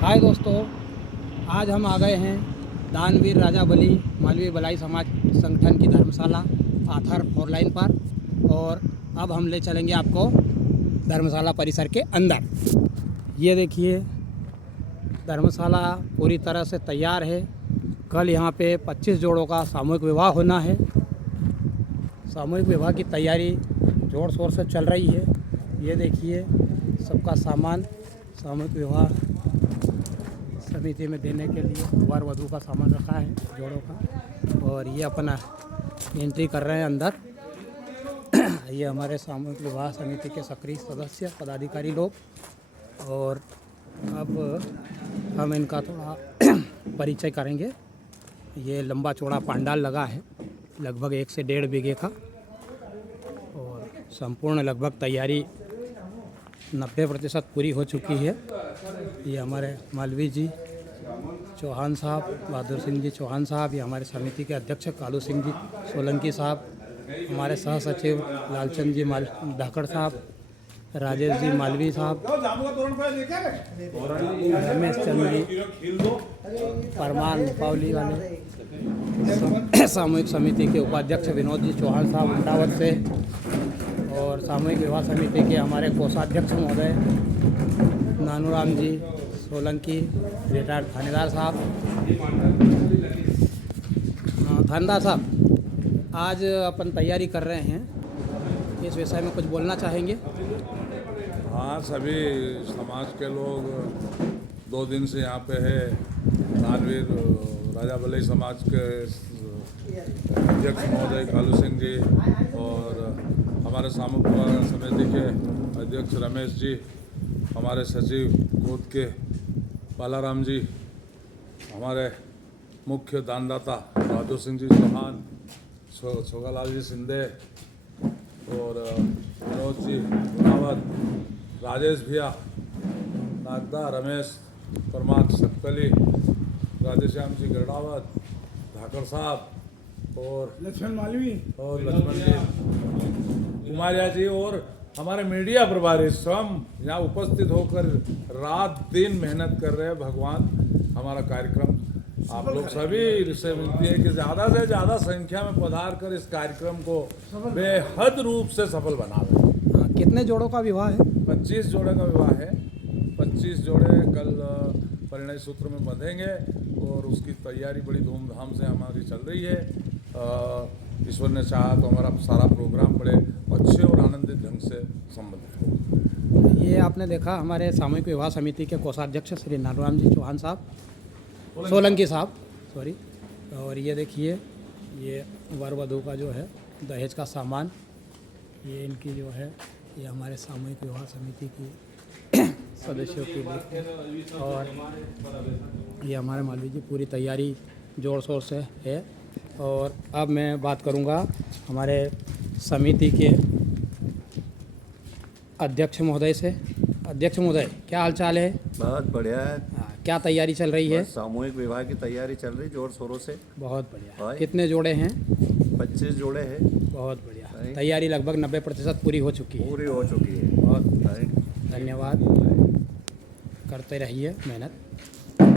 हाय दोस्तों, आज हम आ गए हैं दानवीर राजा बली मालवीय भलाई समाज संगठन की धर्मशाला आथर 4 लाइन पर। और अब हम ले चलेंगे आपको धर्मशाला परिसर के अंदर। ये देखिए, धर्मशाला पूरी तरह से तैयार है। कल यहाँ पे 25 जोड़ों का सामूहिक विवाह होना है। सामूहिक विवाह की तैयारी जोर शोर से चल रही है। ये देखिए, सबका सामान सामूहिक विवाह समिति में देने के लिए वर वधू का सामान रखा है जोड़ों का। और ये अपना एंट्री कर रहे हैं अंदर। ये हमारे सामूहिक विवाह समिति के सक्रिय सदस्य पदाधिकारी लोग। और अब हम इनका थोड़ा परिचय करेंगे। ये लंबा चौड़ा पांडाल लगा है, लगभग 1 से 1.5 बीघे का। और संपूर्ण लगभग तैयारी 90% पूरी हो चुकी है। ये हमारे मालवी जी चौहान साहब, बहादुर सिंह जी चौहान साहब, ये हमारे समिति के अध्यक्ष कालू सिंह जी सोलंकी साहब, हमारे सह सचिव लालचंद जी धाकड़ साहब, राजेश जी मालवी साहब, रमेश चंद जी परमान पावली वाले, सामूहिक समिति के उपाध्यक्ष विनोद जी चौहान साहब अंडावत से, और सामूहिक विवाह समिति के हमारे कोषाध्यक्ष महोदय नानूराम जी सोलंकी, रिटायर्ड थानेदार साहब। थानेदार साहब, आज अपन तैयारी कर रहे हैं, इस विषय में कुछ बोलना चाहेंगे? हाँ, सभी समाज के लोग 2 दिन से यहाँ पे है। दानवीर राजा भलाई समाज के अध्यक्ष महोदय कालू सिंह जी और हमारे सामूहिक विवाह समिति के अध्यक्ष रमेश जी, हमारे सचिव कोत के बालाराम जी, हमारे मुख्य दानदाता बहादुर सिंह जी चौहान, छोगालाल जी सिंधे और विनोद जी गुनावत, राजेश भैया नागदा, रमेश परमार सकली, राधेश्याम जी गरडावत, धाकड़ साहब और लक्ष्मण मालवी और लक्ष्मण जी कुमारिया जी, और हमारे मीडिया प्रभारी स्वयं यहाँ उपस्थित होकर रात दिन मेहनत कर रहे हैं। भगवान हमारा कार्यक्रम आप लोग सभी से विनती है कि ज़्यादा से ज़्यादा संख्या में पधार कर इस कार्यक्रम को बेहद रूप से सफल बनावे। कितने जोड़ों का विवाह है? 25 जोड़े का विवाह है। 25 जोड़े कल परिणय सूत्र में बंधेंगे और उसकी तैयारी बड़ी धूमधाम से हमारी चल रही है। ईश्वर ने चाहा तो हमारा सारा प्रोग्राम बड़े अच्छे और आनंदित ढंग से संबंधित है। ये आपने देखा, हमारे सामूहिक विवाह समिति के कोषाध्यक्ष श्री नानूराम जी चौहान साहब, सोलंकी साहब सॉरी। और ये देखिए, ये वर वधू का जो है दहेज का सामान, ये इनकी जो है, ये हमारे सामूहिक विवाह समिति की सदस्यों के लिए। और ये हमारे मालवी जी पूरी तैयारी जोर शोर से है। और अब मैं बात करूंगा हमारे समिति के अध्यक्ष महोदय से। अध्यक्ष महोदय, क्या हाल चाल है? बहुत बढ़िया है। क्या तैयारी चल रही है? सामूहिक विवाह की तैयारी चल रही जोर शोरों से। बहुत बढ़िया। कितने जोड़े हैं? 25 जोड़े हैं। बहुत बढ़िया। तैयारी लगभग 90% पूरी हो चुकी है। पूरी हो चुकी है। बहुत धन्यवाद। करते रहिए मेहनत।